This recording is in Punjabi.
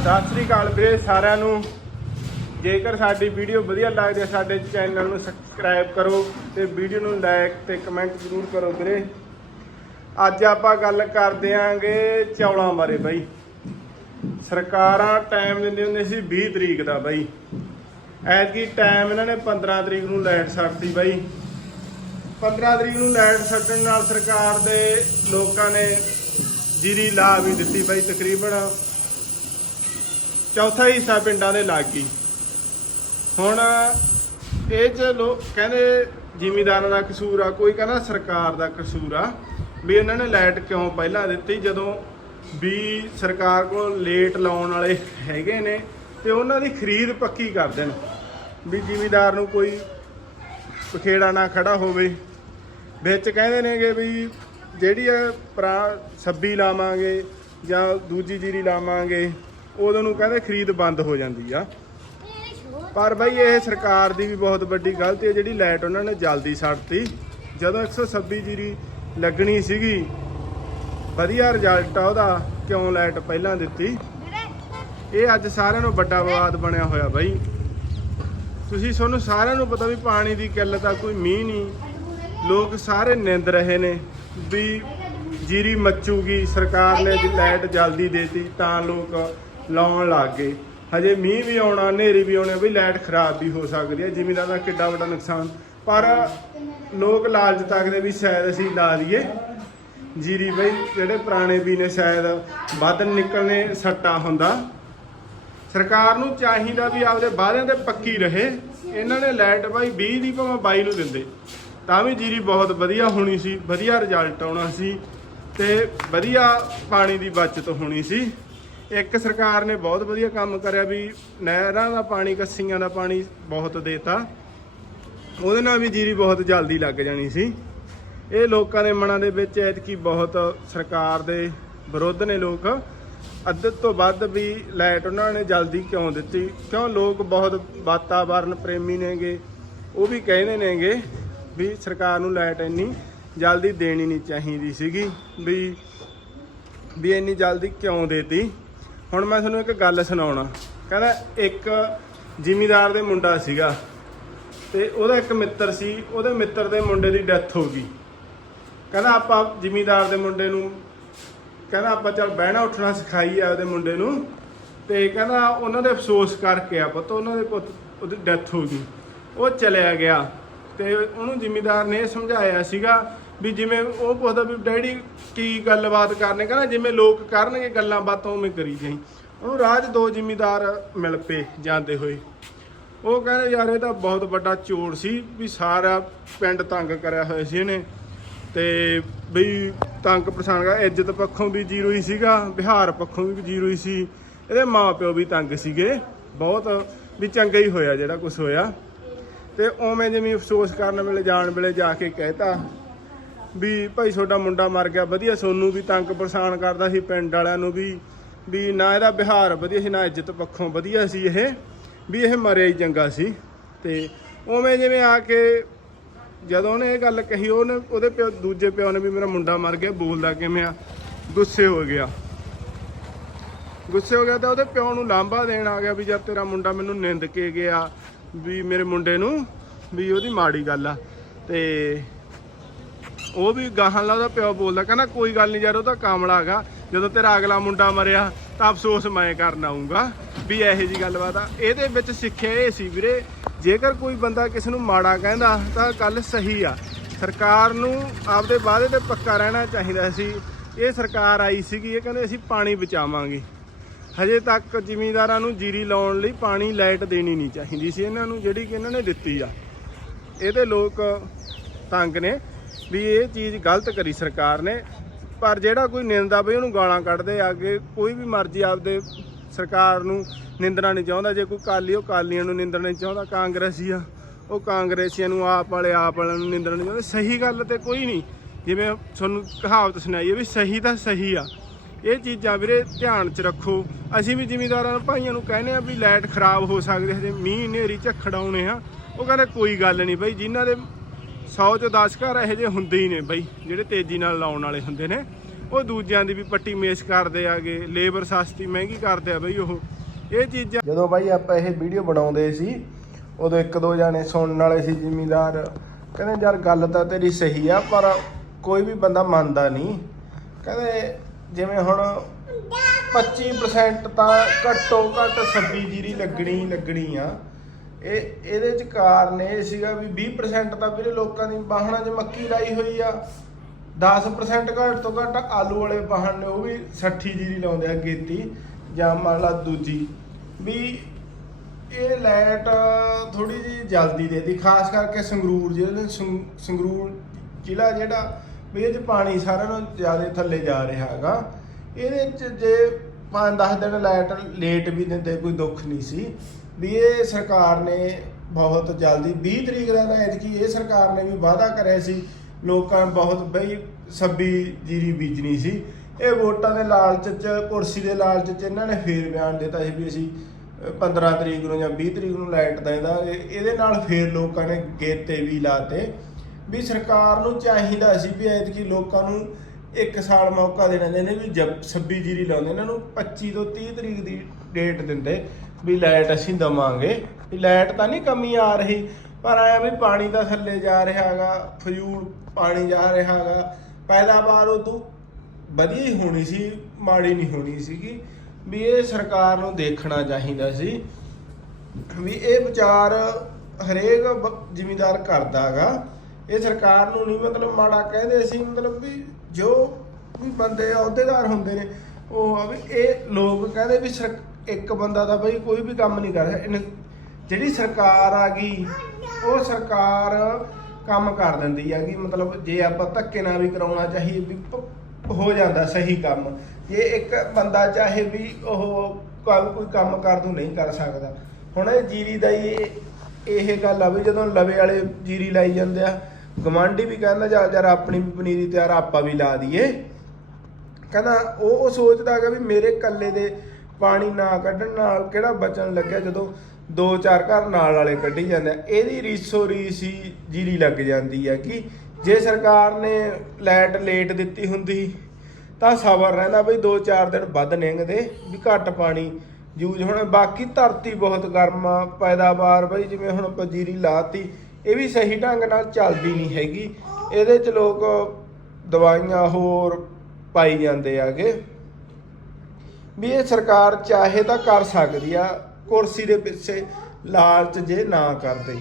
ਸਤਿ ਸ੍ਰੀ ਅਕਾਲ ਵੀਰੇ ਸਾਰਿਆਂ ਨੂੰ। ਜੇਕਰ ਸਾਡੀ ਵੀਡੀਓ ਵਧੀਆ ਲੱਗਦੀ ਹੈ, ਸਾਡੇ ਚੈਨਲ ਨੂੰ ਸਬਸਕ੍ਰਾਈਬ ਕਰੋ ਤੇ ਵੀਡੀਓ ਨੂੰ ਲਾਈਕ ਤੇ ਕਮੈਂਟ ਜ਼ਰੂਰ ਕਰੋ ਵੀਰੇ। ਅੱਜ ਆਪਾਂ ਗੱਲ ਕਰਦੇ ਆਂਗੇ ਚੌਲਾਂ ਬਾਰੇ ਬਾਈ। ਸਰਕਾਰਾਂ ਟਾਈਮ ਦਿੰਦੇ ਹੁੰਦੇ ਸੀ 20 ਤਰੀਕ ਦਾ ਬਾਈ। ਐਤਕੀ ਟਾਈਮ ਇਹਨਾਂ ਨੇ 15 ਤਰੀਕ ਨੂੰ ਲਾਈਟ ਛੱਡਤੀ ਬਾਈ। 15 ਤਰੀਕ ਨੂੰ ਲਾਈਟ ਛੱਡਣ ਨਾਲ ਸਰਕਾਰ ਦੇ ਲੋਕਾਂ ਨੇ ਜੀਰੀ ਲਾ ਵੀ ਦਿੱਤੀ ਬਾਈ ਤਕਰੀਬਨ। ਚੌਥਾ ਹਿੱਸਾ ਪਿੰਡਾਂ ਦੇ ਲੱਗ ਗਈ। ਹੁਣ ਇਹ ਚ ਲੋਕ ਕਹਿੰਦੇ ਜ਼ਿਮੀਦਾਰਾਂ ਦਾ ਕਸੂਰ ਆ, ਕੋਈ ਕਹਿੰਦਾ ਸਰਕਾਰ ਦਾ ਕਸੂਰ ਆ ਵੀ ਇਹਨਾਂ ਨੇ ਲਾਈਟ ਕਿਉਂ ਪਹਿਲਾਂ ਦਿੱਤੀ, ਜਦੋਂ ਵੀ ਸਰਕਾਰ ਕੋਲ ਲੇਟ ਲਾਉਣ ਵਾਲੇ ਹੈਗੇ ਨੇ ਤੇ ਉਹਨਾਂ ਦੀ ਖਰੀਦ ਪੱਕੀ ਕਰ ਦੇਣ। ਵੀ ਜ਼ਿਮੀਦਾਰ ਨੂੰ ਕੋਈ ਪਖੇੜਾ ਨਾ ਖੜਾ ਹੋਵੇ। ਵਿੱਚ ਕਹਿੰਦੇ ਨੇਗੇ ਵੀ ਜਿਹੜੀ ਇਹ ਪਰਾ 26 ਲਾਵਾਂਗੇ ਜਾਂ ਦੂਜੀ ਜੀਰੀ ਲਾਵਾਂਗੇ ਉਦੋਂ ਨੂੰ ਕਹਿੰਦੇ ਖਰੀਦ ਬੰਦ ਹੋ ਜਾਂਦੀ ਆ। ਪਰ ਬਈ ਇਹ ਸਰਕਾਰ ਦੀ ਵੀ ਬਹੁਤ ਵੱਡੀ ਗਲਤੀ ਹੈ ਜਿਹੜੀ ਲਾਈਟ ਉਹਨਾਂ ਨੇ ਜਲਦੀ ਛੱਡਤੀ ਜਦੋਂ 126 ਜੀਰੀ ਲੱਗਣੀ ਸੀਗੀ, ਵਧੀਆ ਰਿਜ਼ਲਟ ਆ ਉਹਦਾ, ਕਿਉਂ ਲਾਈਟ ਪਹਿਲਾਂ ਦਿੱਤੀ? ਇਹ ਅੱਜ ਸਾਰਿਆਂ ਨੂੰ ਵੱਡਾ ਵਿਵਾਦ ਬਣਿਆ ਹੋਇਆ ਬਾਈ। ਤੁਸੀਂ ਤੁਹਾਨੂੰ ਸਾਰਿਆਂ ਨੂੰ ਪਤਾ ਵੀ ਪਾਣੀ ਦੀ ਕਿੱਲਤ ਆ ਕੋਈ ਮੀਂਹ ਨਹੀਂ। ਲੋਕ ਸਾਰੇ ਨਿੰਦ ਰਹੇ ਨੇ ਵੀ ਜੀਰੀ ਮੱਚੂਗੀ, ਸਰਕਾਰ ਨੇ ਜੀ ਲਾਈਟ ਜਲਦੀ ਦੇਤੀ ਤਾਂ ਲੋਕ ਲਾਉਣ ਲੱਗ ਗਏ। ਹਜੇ ਮੀਂਹ ਵੀ ਆਉਣਾ, ਹਨੇਰੀ ਵੀ ਆਉਣੀ ਵੀ ਲਾਈਟ ਖਰਾਬ ਵੀ ਹੋ ਸਕਦੀ ਹੈ ਜ਼ਿਮੀਂਦਾਰ ਦਾ ਕਿੱਡਾ ਵੱਡਾ ਨੁਕਸਾਨ। ਪਰ ਲੋਕ ਲਾਲਚ ਤੱਕਦੇ ਵੀ ਸ਼ਾਇਦ ਅਸੀਂ ਲਾ ਲਈਏ। ਜੀਰੀ ਬਈ, ਜਿਹੜੇ ਪੁਰਾਣੇ ਵੀ ਨੇ ਸ਼ਾਇਦ ਵੱਧ ਨਿਕਲਨੇ ਸੱਟਾ ਹੁੰਦਾ। ਸਰਕਾਰ ਨੂੰ ਚਾਹੀਦਾ ਵੀ ਆਪਦੇ ਵਾਅਦਿਆਂ ਤੇ ਪੱਕੀ ਰਹੇ। ਇਹਨਾਂ ਨੇ ਲਾਈਟ ਬਾਈ 20 ਦੀ ਭਾਵੇਂ 22 ਨੂੰ ਦਿੰਦੇ। ਤਾਂ ਵੀ ਜੀਰੀ ਬਹੁਤ ਵਧੀਆ ਹੋਣੀ ਸੀ, ਵਧੀਆ ਰਿਜ਼ਲਟ ਆਉਣਾ ਸੀ ਤੇ ਵਧੀਆ ਪਾਣੀ ਦੀ ਬਚਤ ਹੋਣੀ ਸੀ। ਇੱਕ ਸਰਕਾਰ ਨੇ ਬਹੁਤ ਵਧੀਆ ਕੰਮ ਕਰਿਆ ਵੀ ਨਹਿਰਾਂ ਦਾ ਪਾਣੀ, ਕੱਸੀਆਂ ਦਾ ਪਾਣੀ ਬਹੁਤ ਦੇਤਾ। ਉਹਦੇ ਨਾਲ ਵੀ ਜੀਰੀ ਬਹੁਤ ਜਲਦੀ ਲੱਗ ਜਾਣੀ ਸੀ। ਇਹ ਲੋਕਾਂ ਦੇ ਮਨਾਂ ਦੇ ਵਿੱਚ ਐਤਕੀ ਬਹੁਤ ਸਰਕਾਰ ਦੇ ਵਿਰੁੱਧ ਨੇ ਲੋਕ। ਅੱਧੇ ਤੋਂ ਵੱਧ ਵੀ ਲਾਈਟ ਉਹਨਾਂ ਨੇ ਜਲਦੀ ਕਿਉਂ ਦਿੱਤੀ? ਕਿਉਂ ਲੋਕ ਬਹੁਤ ਵਾਤਾਵਰਨ ਪ੍ਰੇਮੀ ਨੇਗੇ? ਉਹ ਵੀ ਕਹਿੰਦੇ ਨੇਗੇ ਵੀ ਸਰਕਾਰ ਨੂੰ ਲਾਈਟ ਇੰਨੀ ਜਲਦੀ ਦੇਣੀ ਨਹੀਂ ਚਾਹੀਦੀ ਸੀਗੀ ਵੀ ਵੀ ਇੰਨੀ ਜਲਦੀ ਕਿਉਂ ਦੇਤੀ? ਹੁਣ ਮੈਂ ਤੁਹਾਨੂੰ ਇੱਕ ਗੱਲ ਸੁਣਾਉਣਾ। ਕਹਿੰਦਾ ਇੱਕ ਜ਼ਿਮੀਦਾਰ ਦੇ ਮੁੰਡਾ ਸੀਗਾ ਤੇ ਉਹਦਾ ਇੱਕ ਮਿੱਤਰ ਸੀ, ਉਹਦੇ ਮਿੱਤਰ ਦੇ ਮੁੰਡੇ ਦੀ ਡੈਥ ਹੋ ਗਈ। ਕਹਿੰਦਾ ਆਪਾਂ ਜ਼ਿਮੀਦਾਰ ਦੇ ਮੁੰਡੇ ਨੂੰ, ਕਹਿੰਦਾ ਆਪਾਂ ਚੱਲ ਬਹਿਣਾ ਉੱਠਣਾ ਸਿਖਾਈ ਆ ਉਹਦੇ ਮੁੰਡੇ ਨੂੰ ਤੇ ਕਹਿੰਦਾ ਉਹਨਾਂ ਦੇ ਅਫਸੋਸ ਕਰਕੇ ਆ ਪੁੱਤ, ਉਹਨਾਂ ਦੇ ਪੁੱਤ ਉਹਦੀ ਡੈਥ ਹੋ ਗਈ। ਉਹ ਚਲਿਆ ਗਿਆ ਤੇ ਉਹਨੂੰ ਜ਼ਿਮੀਦਾਰ ਨੇ ਇਹ ਸਮਝਾਇਆ ਸੀਗਾ ਵੀ ਜਿਵੇਂ ਉਹ ਪੁੱਛਦਾ ਵੀ ਡੈਡੀ ਕੀ ਗੱਲਬਾਤ ਕਰਨੇ, ਕਹਿੰਦਾ ਜਿਵੇਂ ਲੋਕ ਕਰਨਗੇ ਗੱਲਾਂ ਬਾਤਾਂ ਉਵੇਂ ਕਰੀ ਜਾਈ। ਉਹਨੂੰ ਰਾਜ ਦੋ ਜ਼ਿਮੀਦਾਰ ਮਿਲ ਪਏ ਜਾਂਦੇ ਹੋਏ। ਉਹ ਕਹਿੰਦੇ ਯਾਰ ਇਹ ਤਾਂ ਬਹੁਤ ਵੱਡਾ ਚੋਰ ਸੀ ਵੀ ਸਾਰਾ ਪਿੰਡ ਤੰਗ ਕਰਿਆ ਹੋਇਆ ਸੀ ਇਹਨੇ। ਤੇ ਬਈ ਤੰਗ ਪਰੇਸ਼ਾਨ ਕਰ ਇੱਜ਼ਤ ਪੱਖੋਂ ਵੀ ਜ਼ੀਰੋ ਹੀ ਸੀਗਾ ਬਿਹਾਰ ਪੱਖੋਂ ਵੀ ਜ਼ੀਰੋ ਹੀ ਸੀ। ਇਹਦੇ ਮਾਪਿਓ ਵੀ ਤੰਗ ਸੀਗੇ, ਬਹੁਤ ਵੀ ਚੰਗਾ ਹੀ ਹੋਇਆ ਜਿਹੜਾ ਕੁਝ ਹੋਇਆ। ਤੇ ਉਵੇਂ ਜਿਵੇਂ ਅਫਸੋਸ ਕਰਨ ਵੇਲੇ, ਜਾਣ ਵੇਲੇ ਜਾ ਕੇ ਕਹਿਤਾ ਵੀ ਭਾਈ ਤੁਹਾਡਾ ਮੁੰਡਾ ਮਰ ਗਿਆ, ਵਧੀਆ ਸੋਨੂੰ ਵੀ ਤੰਗ ਪਰੇਸ਼ਾਨ ਕਰਦਾ ਸੀ ਪਿੰਡ ਵਾਲਿਆਂ ਨੂੰ ਵੀ ਵੀ ਨਾ ਇਹਦਾ ਵਿਹਾਰ ਵਧੀਆ ਸੀ, ਨਾ ਇੱਜ਼ਤ ਪੱਖੋਂ ਵਧੀਆ ਸੀ ਇਹ, ਵੀ ਇਹ ਮਰਿਆ ਹੀ ਚੰਗਾ ਸੀ। ਤੇ ਉਵੇਂ ਜਿਵੇਂ ਆ ਕੇ ਜਦੋਂ ਉਹਨੇ ਇਹ ਗੱਲ ਕਹੀ, ਉਹਨੇ, ਉਹਦੇ ਪਿਓ, ਦੂਜੇ ਪਿਓ ਨੇ ਵੀ ਮੇਰਾ ਮੁੰਡਾ ਮਰ ਗਿਆ, ਬੋਲਦਾ ਕਿਵੇਂ ਆ? ਗੁੱਸੇ ਹੋ ਗਿਆ। ਗੁੱਸੇ ਹੋ ਗਿਆ ਤਾਂ ਉਹਦੇ ਪਿਓ ਨੂੰ ਲਾਂਭਾ ਦੇਣ ਆ ਗਿਆ ਵੀ ਜਦ ਤੇਰਾ ਮੁੰਡਾ ਮੈਨੂੰ ਨਿੰਦ ਕੇ ਗਿਆ ਵੀ ਮੇਰੇ ਮੁੰਡੇ ਨੂੰ, ਵੀ ਉਹਦੀ ਮਾੜੀ ਗੱਲ ਆ। ਤੇ ਉਹ ਵੀ ਗਾਹਾਂ ਲਾ ਉਹਦਾ ਪਿਓ ਬੋਲਦਾ, ਕਹਿੰਦਾ ਕੋਈ ਗੱਲ ਨਹੀਂ ਯਾਰ, ਉਹ ਤਾਂ ਕਾਮਲਾ ਹੈਗਾ। ਜਦੋਂ ਤੇਰਾ ਅਗਲਾ ਮੁੰਡਾ ਮਰਿਆ, ਤਾਂ ਅਫਸੋਸ ਮੈਂ ਕਰਨ ਆਉਂਗਾ ਵੀ ਇਹੋ ਜੀ ਗੱਲਬਾਤ ਆ। ਇਹਦੇ ਵਿੱਚ ਸਿੱਖਿਆ ਇਹ ਸੀ ਵੀਰੇ, ਜੇਕਰ ਕੋਈ ਬੰਦਾ ਕਿਸੇ ਨੂੰ ਮਾੜਾ ਕਹਿੰਦਾ, ਤਾਂ ਗੱਲ ਸਹੀ ਆ। ਸਰਕਾਰ ਨੂੰ ਆਪਦੇ ਵਾਅਦੇ ਤੇ ਪੱਕਾ ਰਹਿਣਾ ਚਾਹੀਦਾ ਸੀ। ਇਹ ਸਰਕਾਰ ਆਈ ਸੀਗੀ, ਇਹ ਕਹਿੰਦੇ ਅਸੀਂ ਪਾਣੀ ਬਚਾਵਾਂਗੇ। ਹਜੇ ਤੱਕ ਜ਼ਿਮੀਂਦਾਰਾਂ ਨੂੰ ਜੀਰੀ ਲਾਉਣ ਲਈ ਪਾਣੀ ਲਾਈਟ ਦੇਣੀ ਨਹੀਂ ਚਾਹੀਦੀ ਸੀ। ਇਹਨਾਂ ਨੂੰ ਜਿਹੜੀ ਕਿ ਇਹਨਾਂ ਨੇ ਦਿੱਤੀ ਆ। ਇਹਦੇ ਲੋਕ ਤੰਗ ਨੇ। ਵੀ ਇਹ ਚੀਜ਼ ਗਲਤ ਕਰੀ ਸਰਕਾਰ ਨੇ, ਪਰ ਜਿਹੜਾ ਕੋਈ ਨਿੰਦਾ ਬਈ ਉਹਨੂੰ ਗਾਲਾਂ ਕੱਢਦੇ ਆ ਅੱਗੇ, ਕੋਈ ਵੀ ਮਰਜ਼ੀ ਆਪਦੇ ਸਰਕਾਰ ਨੂੰ ਨਿੰਦਣਾ ਨਹੀਂ ਚਾਹੁੰਦਾ, ਜੇ ਕੋਈ ਕਾਲੀ ਉਹ ਕਾਲੀਆਂ ਨੂੰ ਨਿੰਦਣਾ ਨਹੀਂ ਚਾਹੁੰਦਾ ਕਾਂਗਰਸੀ ਆ ਉਹ ਕਾਂਗਰਸੀਆਂ ਨੂੰ ਆਪ ਵਾਲੇ, ਆਪ ਵਾਲਿਆਂ ਨੂੰ ਨਿੰਦਣਾ ਨਹੀਂ ਚਾਹੁੰਦੇ। ਸਹੀ ਗੱਲ ਤੇ ਕੋਈ ਨਹੀਂ। ਜਿਵੇਂ ਤੁਹਾਨੂੰ ਕਹਾਵਤ ਸੁਣਾਈ ਹੈ ਵੀ ਸਹੀ ਤਾਂ ਸਹੀ ਆ। ਇਹ ਚੀਜ਼ਾਂ ਵੀਰੇ ਧਿਆਨ 'ਚ ਰੱਖੋ। ਅਸੀਂ ਵੀ ਜ਼ਿਮੀਂਦਾਰਾਂ ਭਾਈਆਂ ਨੂੰ ਕਹਿੰਦੇ ਆ ਵੀ ਲਾਈਟ ਖਰਾਬ ਹੋ ਸਕਦੀ ਹੈ ਜੇ ਮੀਂਹ ਹਨੇਰੀ ਝੱਖੜ ਆਉਣੇ ਆ। ਉਹ ਕਹਿੰਦੇ ਕੋਈ ਗੱਲ ਨਹੀਂ ਬਈ, ਜਿਨ੍ਹਾਂ ਦੇ 100 ਚੋਂ 10 ਘਰ ਇਹੋ ਜਿਹੇ ਹੁੰਦੇ ਹੀ ਨੇ ਬਈ, ਜਿਹੜੇ ਤੇਜ਼ੀ ਨਾਲ ਲਾਉਣ ਵਾਲੇ ਹੁੰਦੇ ਨੇ। ਉਹ ਦੂਜਿਆਂ ਦੀ ਵੀ ਪੱਟੀ ਮੇਸ਼ ਕਰਦੇ ਆਗੇ ਲੇਬਰ ਸਸਤੀ ਮਹਿੰਗੀ ਕਰਦੇ ਆ ਬਈ ਉਹ। ਇਹ ਚੀਜ਼ਾਂ ਜਦੋਂ ਬਾਈ ਆਪਾਂ ਇਹ ਵੀਡੀਓ ਬਣਾਉਂਦੇ ਸੀ, ਉਦੋਂ ਇੱਕ ਦੋ ਜਾਣੇ ਸੁਣਨ ਵਾਲੇ ਸੀ ਜ਼ਿਮੀਦਾਰ। ਕਹਿੰਦੇ, ਯਾਰ, ਗੱਲ ਤਾਂ ਤੇਰੀ ਸਹੀ ਆ, ਪਰ ਕੋਈ ਵੀ ਬੰਦਾ ਮੰਨਦਾ ਨਹੀਂ। ਕਹਿੰਦੇ, ਜਿਵੇਂ ਹੁਣ 25% ਤਾਂ ਘੱਟੋ ਘੱਟ ਸਬਜ਼ੀ ਜੀਰੀ ਲੱਗਣੀ ਲੱਗਣੀ ਆ। ਇਹ ਇਹਦੇ ਚ ਕਾਰਨ ਇਹ ਸੀਗਾ ਵੀ 20% ਤਾਂ ਵੀਰੇ ਲੋਕਾਂ ਦੀ ਬਾਹਣਾ 'ਚ ਮੱਕੀ ਲਾਈ ਹੋਈ ਆ। 10% ਘੱਟ ਤੋਂ ਘੱਟ ਆਲੂ ਵਾਲੇ ਬਾਹਣ ਨੇ, ਉਹ ਵੀ 60 ਜੀਰੀ ਲਾਉਂਦੇ ਆ ਗੇਤੀ ਜਾਂ ਮੰਨ ਲਾ ਦੂਜੀ। ਵੀ ਇਹ ਲਾਈਟ ਥੋੜੀ ਜੀ ਜਲਦੀ ਦੇਦੀ ਖਾਸ ਕਰਕੇ ਸੰਗਰੂਰ ਜ਼ਿਲ੍ਹੇ ਸੰਗ- ਸੰਗਰੂਰ ਜ਼ਿਲ੍ਹਾ ਜਿਹੜਾ, ਵੀ ਇਹ ਚ ਪਾਣੀ ਸਾਰਿਆਂ ਨੂੰ ਜ਼ਿਆਦਾ ਥੱਲੇ ਜਾ ਰਿਹਾ ਹੈਗਾ। ਇਹਦੇ ਚ ਜੇ 5-10 ਦਿਨ ਲਾਈਟ ਲੇਟ ਵੀ ਦਿੰਦੇ, ਕੋਈ ਦੁੱਖ ਨਹੀਂ ਸੀ। ਵੀ ਇਹ ਸਰਕਾਰ ਨੇ ਬਹੁਤ ਜਲਦੀ 20 ਤਰੀਕ ਦਾ ਤਾਂ ਐਤਕੀ ਇਹ ਸਰਕਾਰ ਨੇ ਵੀ ਵਾਅਦਾ ਕਰਿਆ ਸੀ, ਲੋਕਾਂ ਬਹੁਤ ਬਈ ਸੱਬੀ ਜੀਰੀ ਬੀਜਣੀ ਸੀ। ਇਹ ਵੋਟਾਂ ਦੇ ਲਾਲਚ ਚ, ਕੁਰਸੀ ਦੇ ਲਾਲਚ ਚ ਇਹਨਾਂ ਨੇ ਫੇਰ ਬਿਆਨ ਦਿੱਤਾ ਸੀ ਵੀ ਅਸੀਂ, ਅਹ 15 ਤਰੀਕ ਨੂੰ ਜਾਂ 20 ਤਰੀਕ ਨੂੰ ਲਾਈਟ ਦੇ ਦਾਂਗੇ ਇਹਦੇ ਨਾਲ ਫੇਰ ਲੋਕਾਂ ਨੇ ਗੇਤੇ ਵੀ ਲਾਤੇ ਵੀ ਸਰਕਾਰ ਨੂੰ ਚਾਹੀਦਾ ਸੀ ਵੀ ਐਤਕੀ ਲੋਕਾਂ ਨੂੰ ਇੱਕ ਸਾਲ ਮੌਕਾ ਦੇਣਾ ਚਾਹੀਦਾ ਵੀ ਜਬ 26 ਜੀਰੀ ਲਾਉਂਦੇ, ਇਹਨਾਂ ਨੂੰ 25 ਤੋਂ 30 ਤਰੀਕ ਦੀ ਡੇਟ ਦਿੰਦੇ। ਵੀ ਲਾਈਟ ਅਸੀਂ ਦਵਾਂਗੇ। ਵੀ ਲਾਈਟ ਤਾਂ ਨਹੀਂ ਕਮੀ ਆ ਰਹੀ, ਪਰ ਆਇਆ ਵੀ ਪਾਣੀ ਤਾਂ ਥੱਲੇ ਜਾ ਰਿਹਾ ਹੈਗਾ ਫਜ਼ੂਲ ਪਾਣੀ ਜਾ ਰਿਹਾ ਹੈਗਾ ਪੈਦਾਵਾਰ ਉਹ ਤੋਂ ਵਧੀਆ ਹੀ ਹੋਣੀ ਸੀ, ਮਾੜੀ ਨਹੀਂ ਹੋਣੀ ਸੀਗੀ। ਵੀ ਇਹ ਸਰਕਾਰ ਨੂੰ ਦੇਖਣਾ ਚਾਹੀਦਾ ਸੀ ਵੀ ਇਹ ਵਿਚਾਰ ਹਰੇਕ ਜ਼ਿਮੀਦਾਰ ਜ਼ਿਮੀਂਦਾਰ ਕਰਦਾਗਾ। ਇਹ ਸਰਕਾਰ ਨੂੰ ਨਹੀਂ ਮਤਲਬ ਮਾੜਾ ਕਹਿੰਦੇ ਸੀ, ਮਤਲਬ ਵੀ ਜੋ ਵੀ ਬੰਦੇ ਅਹੁਦੇਦਾਰ ਹੁੰਦੇ ਨੇ, ਉਹ ਵੀ ਇਹ ਲੋਕ ਕਹਿੰਦੇ ਵੀ ਸਰ- ਇੱਕ ਬੰਦਾ ਤਾਂ ਬਈ ਕੋਈ ਵੀ ਕੰਮ ਨਹੀਂ ਕਰ ਰਿਹਾ ਜਿਹੜੀ ਸਰਕਾਰ ਆ ਗਈ, ਉਹ ਸਰਕਾਰ ਕੰਮ ਕਰ ਦਿੰਦੀ ਹੈਗੀ ਮਤਲਬ ਜੇ ਆਪਾਂ ਧੱਕੇ ਨਾਲ ਵੀ ਕਰਾਉਣਾ ਚਾਹੀਏ ਵੀ ਹੋ ਜਾਂਦਾ ਸਹੀ ਕੰਮ। ਜੇ ਇੱਕ ਬੰਦਾ ਚਾਹੇ ਵੀ ਉਹ ਕੰਮ- ਕੋਈ ਕੰਮ ਕਰ ਦੂ, ਨਹੀਂ ਕਰ ਸਕਦਾ। ਹੁਣ ਇਹ ਜੀਰੀ ਦਾ ਹੀ ਇਹ- ਗੱਲ ਆ ਵੀ ਜਦੋਂ ਲਵੇ ਵਾਲੇ ਜੀਰੀ ਲਾਈ ਜਾਂਦੇ ਆ ਗਵਾਂਢੀ ਵੀ ਕਹਿੰਦਾ ਜਾ ਯਾਰ ਆਪਣੀ ਪਨੀਰੀ ਤਿਆਰ ਆਪਾਂ ਵੀ ਲਾ ਦਈਏ। ਕਹਿੰਦਾ, ਉਹ ਉਹ ਸੋਚਦਾ ਹੈਗਾ ਵੀ ਮੇਰੇ ਕੱਲੇ ਦੇ ਪਾਣੀ ਨਾ ਕੱਢਣ ਨਾਲ ਕਿਹੜਾ ਬਚਣ ਲੱਗਿਆ ਜਦੋਂ ਦੋ ਚਾਰ ਘਰ ਨਾਲ ਵਾਲੇ ਕੱਢੀ ਜਾਂਦੇ ਇਹਦੀ ਰੀਸੋ ਰੀਸ ਹੀ ਜੀਰੀ ਲੱਗ ਜਾਂਦੀ ਹੈ ਕਿ ਜੇ ਸਰਕਾਰ ਨੇ ਲਾਈਟ ਲੇਟ ਦਿੱਤੀ ਹੁੰਦੀ ਤਾਂ ਸਬਰ ਰਹਿੰਦਾ ਬਈ 2-4 ਦਿਨ ਵੱਧ ਨਿੰਗਦੇ ਵੀ ਘੱਟ ਪਾਣੀ ਯੂਜ਼ ਹੋਣਾ। ਬਾਕੀ ਧਰਤੀ ਬਹੁਤ ਗਰਮ ਆ, ਪੈਦਾਵਾਰ ਬਈ ਜਿਵੇਂ ਹੁਣ ਆਪਾਂ ਜੀਰੀ ਲਾਤੀ, ਇਹ ਵੀ ਸਹੀ ਢੰਗ ਨਾਲ ਚੱਲਦੀ ਨਹੀਂ ਹੈਗੀ। ਇਹਦੇ ਚ ਲੋਕ ਦਵਾਈਆਂ ਹੋਰ ਪਾਈ ਜਾਂਦੇ ਆਗੇ। ਵੀ ਇਹ ਸਰਕਾਰ ਚਾਹੇ ਤਾਂ ਕਰ ਸਕਦੀ ਆ, ਕੁਰਸੀ ਦੇ ਪਿੱਛੇ ਲਾਲਚ ਜੇ ਨਾ ਕਰਦੇ